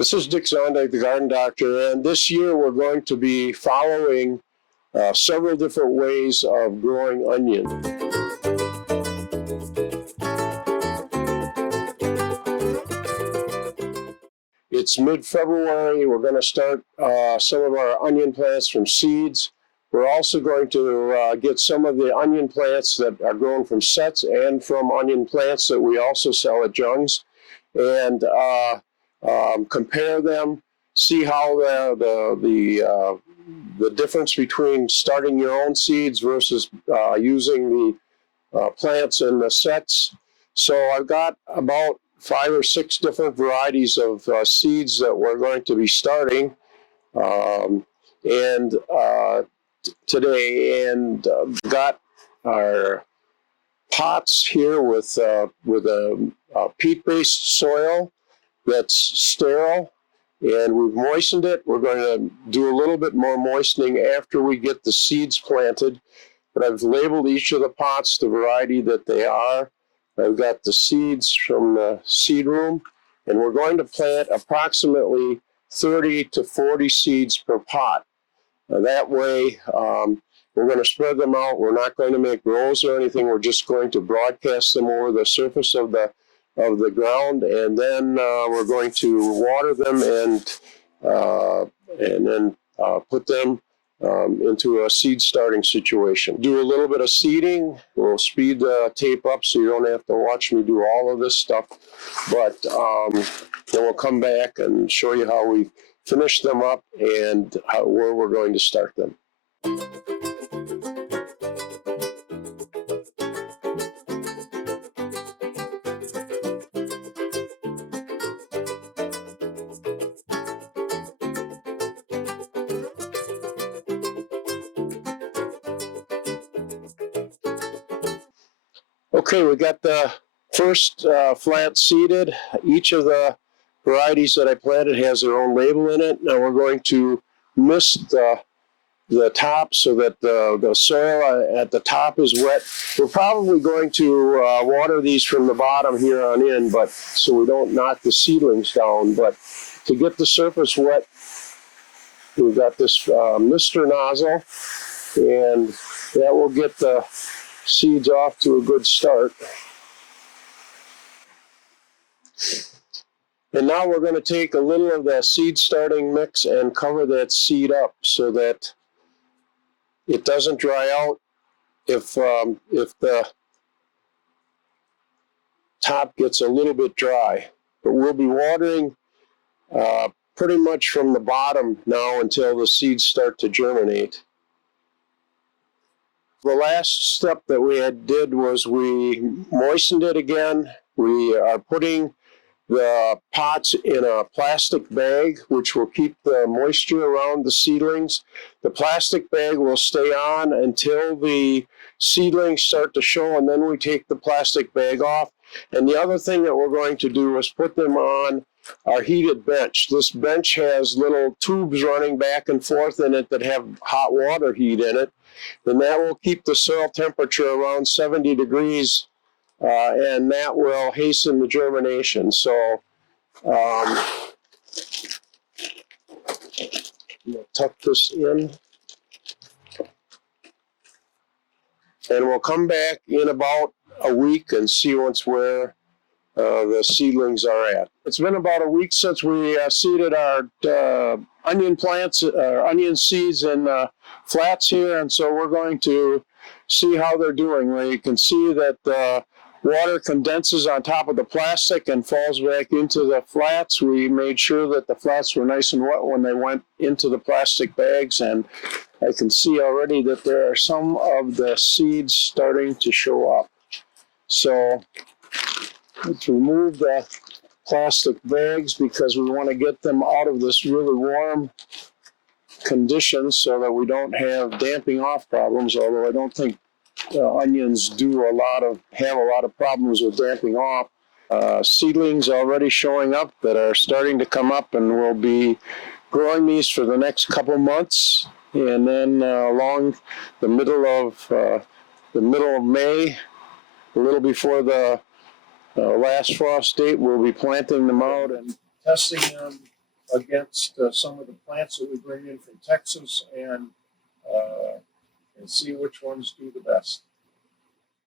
This is Dick Zondag, the Garden Doctor, and this year we're going to be following several different ways of growing onion. It's mid-February. We're going to start some of our onion plants from seeds. We're also going to get some of the onion plants that are grown from sets and from onion plants that we also sell at Jungs, and compare them, see how the difference between starting your own seeds versus using the plants in the sets. So I've got about 5 or 6 different varieties of seeds that we're going to be starting today, and got our pots here with a peat-based soil that's sterile, and we've moistened it. We're going to do a little bit more moistening after we get the seeds planted, but I've labeled each of the pots the variety that they are. I've got the seeds from the seed room, and we're going to plant approximately 30 to 40 seeds per pot. That way, we're going to spread them out. We're not going to make rows or anything. We're just going to broadcast them over the surface of the ground, and then we're going to water them and then put them into a seed starting situation. Do a little bit of seeding. We'll speed the tape up so you don't have to watch me do all of this stuff, but then we'll come back and show you how we finish them up and where we're going to start them. Okay, we got the first flat seeded. Each of the varieties that I planted has their own label in it. Now we're going to mist the top so that the soil at the top is wet. We're probably going to water these from the bottom here on in, but so we don't knock the seedlings down. But to get the surface wet, we've got this mister nozzle, and that will get the seeds off to a good start. And now we're going to take a little of that seed starting mix and cover that seed up so that it doesn't dry out if the top gets a little bit dry. But we'll be watering pretty much from the bottom now until the seeds start to germinate. The last step that we did was we moistened it again. We are putting the pots in a plastic bag, which will keep the moisture around the seedlings. The plastic bag will stay on until the seedlings start to show, and then we take the plastic bag off. And the other thing that we're going to do is put them on our heated bench. This bench has little tubes running back and forth in it that have hot water heat in it, and that will keep the soil temperature around 70 degrees. And that will hasten the germination. So we'll tuck this in, and we'll come back in about a week and see where the seedlings are at. It's been about a week since we seeded our onion plants, onion seeds in flats here, and so we're going to see how they're doing. Well, you can see that water condenses on top of the plastic and falls back into the flats. We made sure that the flats were nice and wet when they went into the plastic bags, and I can see already that there are some of the seeds starting to show up. So let's remove the plastic bags because we want to get them out of this really warm condition so that we don't have damping off problems, although I don't think onions have a lot of problems with damping off. Seedlings already showing up that are starting to come up, and we'll be growing these for the next couple months, and then along the middle of May, a little before the last frost date, we'll be planting them out and testing them against some of the plants that we bring in from Texas and see which ones do the best.